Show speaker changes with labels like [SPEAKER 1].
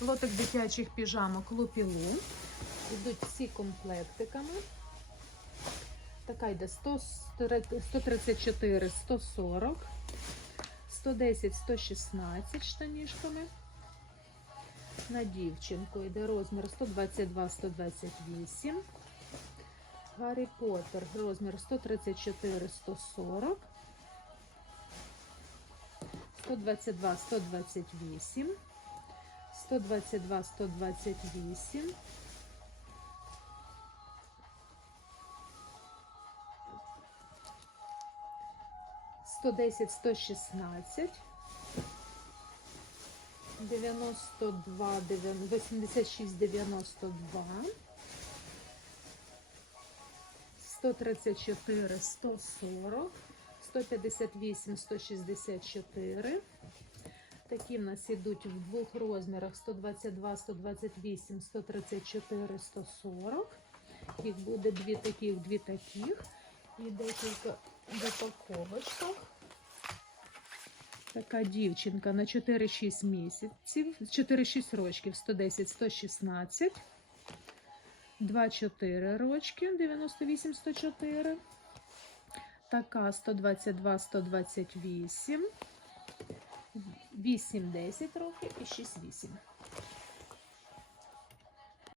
[SPEAKER 1] Лотик дитячих піжамок Лупілу. Йдуть всі комплектиками. Така йде 100, 134, 140, 110, 116 штанішками. На дівчинку йде розмір 122, 128. Гаррі Поттер розмір 134, 140. 122, 128. 122, 128. Сто десять, сто шістнадцять, дев'яносто два, вісімдесят шість, дев'яносто два, сто тридцять чотири, сто сорок, сто п'ятдесят вісім, сто шістдесят чотири. Такі в нас ідуть в двох розмірах 122, 128, 134, 140. Їх буде дві таких, дві таких. І декілька в упаковочках. Така дівчинка на 4-6 місяців, 4-6 рочків, 110, 116. 2-4 рочки, 98, 104. Така 122, 128. 8-10 років і 6-8.